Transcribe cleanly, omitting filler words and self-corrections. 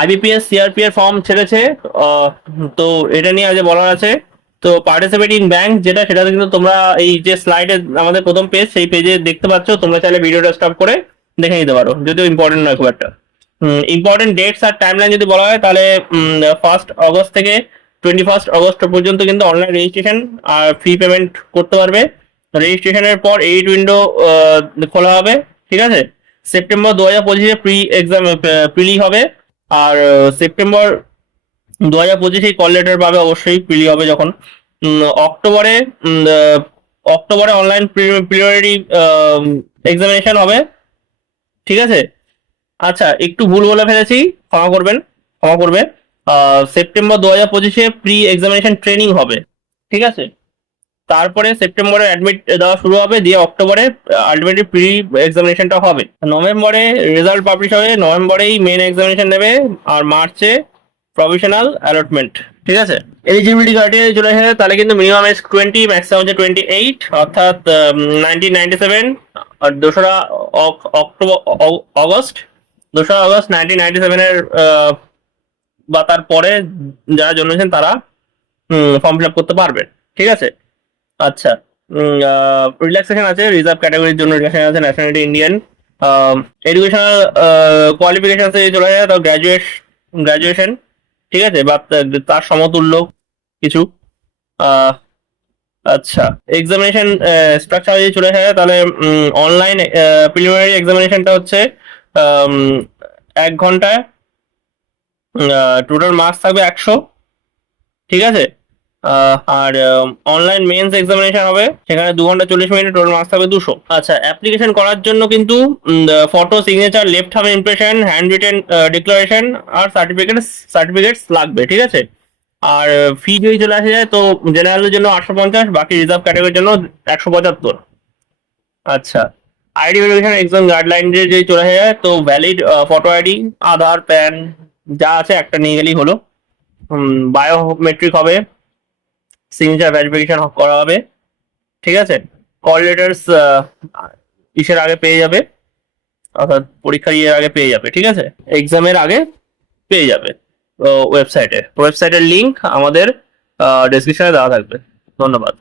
IBPS CRP এর form ছেড়েছে। আহ, তো এটা নিয়ে আজ বলার আছে। তো পার্টিসিপেটিং ব্যাংক যেটা, সেটাতে কিন্তু তোমরা এই যে স্লাইডে আমাদের প্রথম পেজ, সেই পেজে দেখতে পাচ্ছ। তোমরা চাইলে ভিডিওটা স্টপ করে দেখে নিতে পারো, যদিও ইম্পর্টেন্ট নয় খুব একটা। ইম্পর্টেন্ট ডেটস আর টাইমলাইন যদি বলা হয়, তাহলে 1 আগস্ট থেকে 21 আগস্ট পর্যন্ত কিন্তু অনলাইন রেজিস্ট্রেশন আর ফি পেমেন্ট করতে পারবে। রেজিস্ট্রেশনের পর 8 উইন্ডো খোলা হবে, ঠিক আছে। সেপ্টেম্বর 2025-এ প্রি এক্সাম প্রিলি হবে। আর সেপ্টেম্বর 2025-এই কল লেটার পাবে, অবশ্যই প্রিলি হবে যখন। অক্টোবরে অক্টোবরে অনলাইন প্রিলিমিনারি এক্সামিনেশন হবে, ঠিক আছে। আচ্ছা, একটু ভুল বলে ফেলেছি, ক্ষমা করবেন, ক্ষমা করবে। সেপ্টেম্বর 2025-এ প্রি এক্সামিনেশন ট্রেনিং হবে, ঠিক আছে। তারপরে সেপ্টেম্বরে অ্যাডমিট দেওয়া শুরু হবে, দিয়ে অক্টোবরে আলটিমেটলি প্রি এক্সামিনেশনটা হবে। নভেম্বরে রেজাল্ট পাবলিশ হবে, নভেম্বরেই মেন এক্সামিনেশন নেবে, আর মার্চে প্রভিশনাল অ্যালটমেন্ট, ঠিক আছে। এলিজিবিলিটি ক্রাইটেরিয়া চলে এসেছে, তাহলে কিন্তু মিনিমাম এজ 20, ম্যাক্সিমাম হচ্ছে 28, অর্থাৎ 1997। আর 2রা আগস্ট 1997-এর বা তারপরে যারা জন্মেছেন তারা ফর্ম ফিল আপ করতে পারবেন, ঠিক আছে। আচ্ছা, রিল্যাক্সেশন আছে, রিজার্ভ ক্যাটাগরির জন্য রিল্যাক্সেশন আছে, ন্যাশনালিটি ইন্ডিয়ান। এডুকেশনাল কোয়ালিফিকেশন চলে যায়, তো গ্রাজুয়েশন, ঠিক আছে, বা তার সমতুল্য কিছু। আহ, আচ্ছা, এক্সামিনেশন স্ট্রাকচার যদি চলে যায়, তাহলে অনলাইন প্রিলিমিনারি এক্সামিনেশনটা হচ্ছে 1 ঘন্টায় টোটাল মার্কস থাকবে 100, ঠিক আছে। আর অনলাইন মেন্স এক্সামিনেশন হবে, সেখানে 2 ঘন্টা 40 মিনিট, টোটাল মার্কস থাকবে 200। আচ্ছা, অ্যাপ্লিকেশন করার জন্য কিন্তু photo, signature, left thumb impression, handwritten declaration আর সার্টিফিকেটস লাগবে, ঠিক আছে। আর ফি যদি চলে আসে যায়, তো জেনারেলের জন্য 850, বাকি রিজার্ভ ক্যাটাগরির জন্য 175। আচ্ছা, আইডি ভেরিফিকেশন এক্সাম গাইডলাইন যদি চলে আসে যায়, তো ভ্যালিড ফটো আইডি, আধার, প্যান যা আছে একটা নিয়ে গেলেই হলো। বায়োমেট্রিক হবে, সিগনেচার ভেরিফিকেশন করা হবে, ঠিক আছে। কল লেটার্স ইসের আগে পেয়ে যাবে, অর্থাৎ পরীক্ষার ইয়ের আগে পেয়ে যাবে, ঠিক আছে, এক্সামের আগে পেয়ে যাবে। তো ওয়েবসাইটের লিঙ্ক আমাদের ডেসক্রিপশনে দেওয়া থাকবে। ধন্যবাদ।